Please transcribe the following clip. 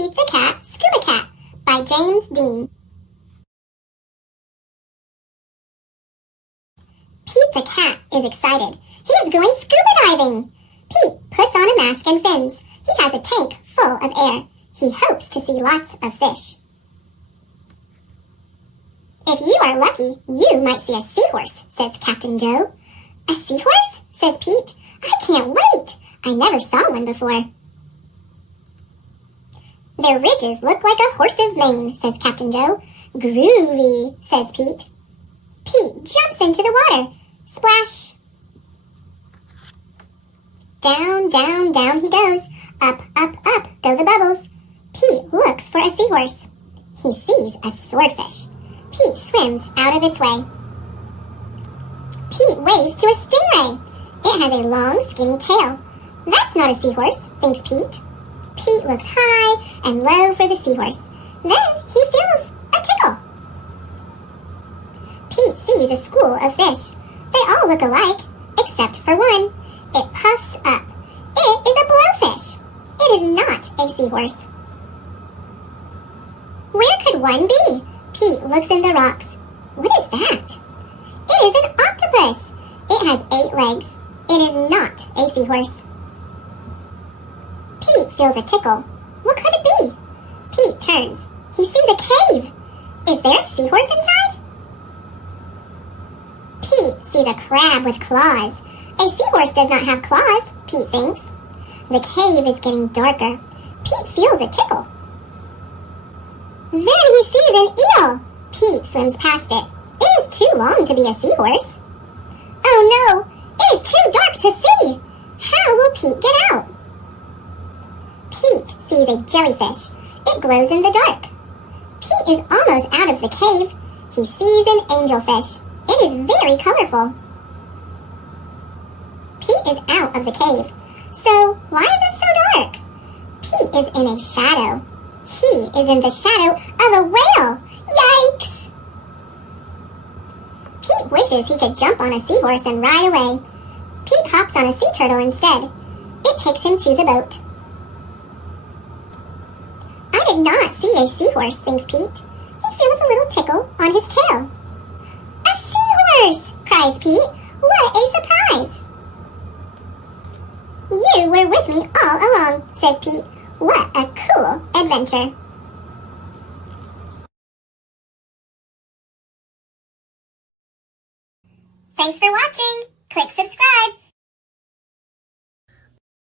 Pete the Cat, Scuba-Cat by James Dean. Pete the Cat is excited. He is going scuba diving. Pete puts on a mask and fins. He has a tank full of air. He hopes to see lots of fish. If you are lucky, you might see a seahorse, says Captain Joe. A seahorse? Says Pete. I can't wait. I never saw one before. Their ridges look like a horse's mane, says Captain Joe. Groovy, says Pete. Pete jumps into the water. Splash! Down, down, down he goes. Up, up, up go the bubbles. Pete looks for a seahorse. He sees a swordfish. Pete swims out of its way. Pete waves to a stingray. It has a long, skinny tail. That's not a seahorse, thinks Pete. Pete looks high and low for the seahorse. Then he feels a tickle. Pete sees a school of fish. They all look alike, except for one. It puffs up. It is a blowfish. It is not a seahorse. Where could one be? Pete looks in the rocks. What is that? It is an octopus. It has 8 legs. It is not a seahorse. Pete feels a tickle. What could it be? Pete turns. He sees a cave. Is there a seahorse inside? Pete sees a crab with claws. A seahorse does not have claws, Pete thinks. The cave is getting darker. Pete feels a tickle. Then he sees an eel. Pete swims past it. It is too long to be a seahorse. Oh no! It is too dark to see! How will Pete get out? Pete sees a jellyfish. It glows in the dark. Pete is almost out of the cave. He sees an angelfish. It is very colorful. Pete is out of the cave. So why is it so dark? Pete is in a shadow. He is in the shadow of a whale. Yikes! Pete wishes he could jump on a seahorse and ride away. Pete hops on a sea turtle instead. It takes him to the boat. I did not see a seahorse, thinks Pete. He feels a little tickle on his tail. A seahorse! Cries Pete. What a surprise! You were with me all along, says Pete. What a cool adventure. Thanks for watching. Click subscribe.